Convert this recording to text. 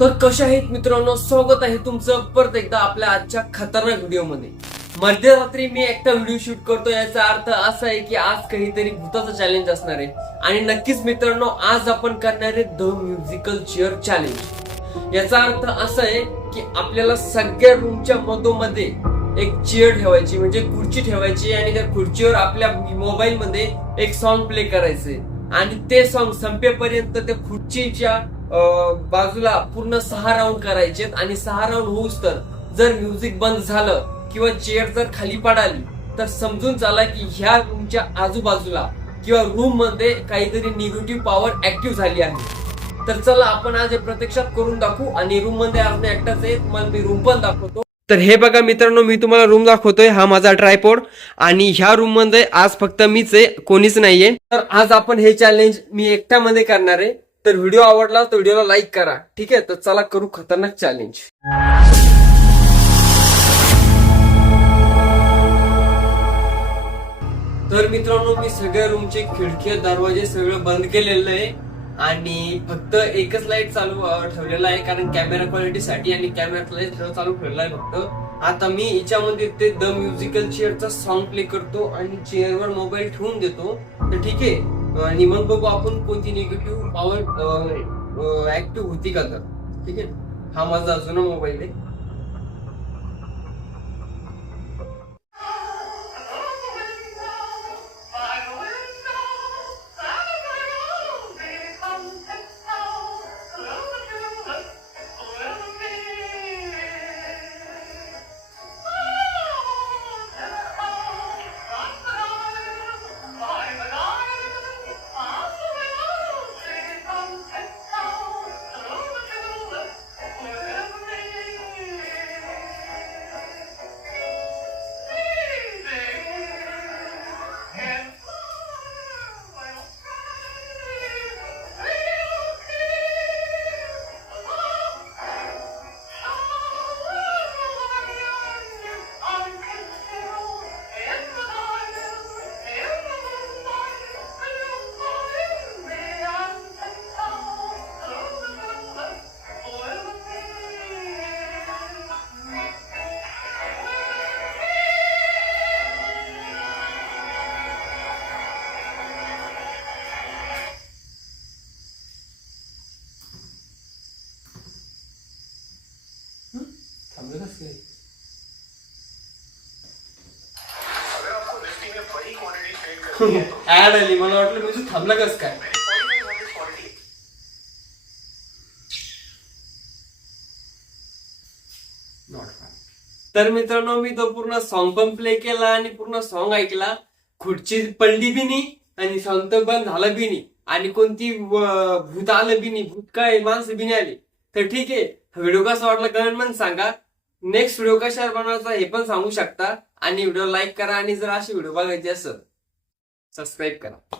तर कशा आहेत मित्रांनो, स्वागत आहे तुमचं परत एकदा आपल्या आजच्या खतरनाक व्हिडिओमध्ये। मध्यरात्री मी एकटा व्हिडिओ शूट करतो, याचा अर्थ असा आहे की आज काहीतरी भूताचं चॅलेंज असणार आहे। आणि नक्कीच मित्रांनो, आज आपण करणार आहे द म्युझिकल चेअर चॅलेंज। याचा अर्थ असा आहे की आपल्याला सगळ्या रूमच्या मधोमध्ये एक चेअर ठेवायची, म्हणजे खुर्ची ठेवायची, आणि त्या खुर्चीवर आपल्या मोबाईल मध्ये एक सॉन्ग प्ले करायचे आणि ते सॉन्ग संपेपर्यंत त्या खुर्चीच्या बाजूला पूर्ण 6 राऊंड करायचे। आणि 6 राऊंड होऊस तर जर म्युझिक बंद झालं किंवा चेअर जर खाली पडाली तर समजून चाला की ह्या रूमच्या आजूबाजूला किंवा रूम मध्ये काहीतरी निगेटिव्ह पॉवर ऍक्टिव्ह झाली आहे। तर चला आपण आज हे प्रत्यक्षात करून दाखवू। आणि रूम मध्ये आपण एकटाच आहे, तुम्हाला मी रूम पण दाखवतो। तर हे बघा मित्रांनो, मी तुम्हाला रूम दाखवतोय, हा माझा ट्रायपॉड। आणि ह्या रूम मध्ये आज फक्त मीच आहे, कोणीच नाहीये। तर आज आपण हे चॅलेंज मी एकट्यामध्ये करणार आहे। तर व्हिडिओ आवडला तर व्हिडिओला लाईक करा, ठीक आहे? तर चला करू खतरनाक चॅलेंज। तर मित्रांनो, मी सगळ्या रूमचे खिडकी दरवाजे सगळं बंद केलेलं आहे आणि फक्त एकच लाईट चालू ठेवलेला आहे, कारण कॅमेरा क्वालिटी साठी। आणि कॅमेरा लाईट चालू ठेवलेला आहे फक्त। आता मी याच्यामध्ये ते द म्युझिकल चेअरचा सॉन्ग प्ले करतो आणि चेअरवर मोबाईल ठेवून देतो, तर ठीक आहे? आणि मग बघू आपण कोणती निगेटिव्ह पॉवर ऍक्टिव्ह होती का, तर ठीक आहे? हा माझा जुना मोबाईल आहे। ऍड आली, मला वाटलं म्युझिक थांबला कस काय। तर मित्रांनो, मी तो पूर्ण सॉन्ग पण प्ले केला आणि पूर्ण सॉन्ग ऐकला। खुर्ची पडली बी नाही आणि सॉन्ग तर बंद झालं बी नाही आणि कोणती भूत आलं बी नाही, भूत काय माणसं बी नाही आली। तर ठीक आहे, व्हिडिओ कसा वाटला कमेंट मध्ये सांगा। नेक्स्ट व्हिडिओ कशावर बनवायचा हे पण सांगू शकता। आणि व्हिडिओ लाईक करा, आणि जर अशी व्हिडिओ बघायची असेल सबस्क्राईब करा।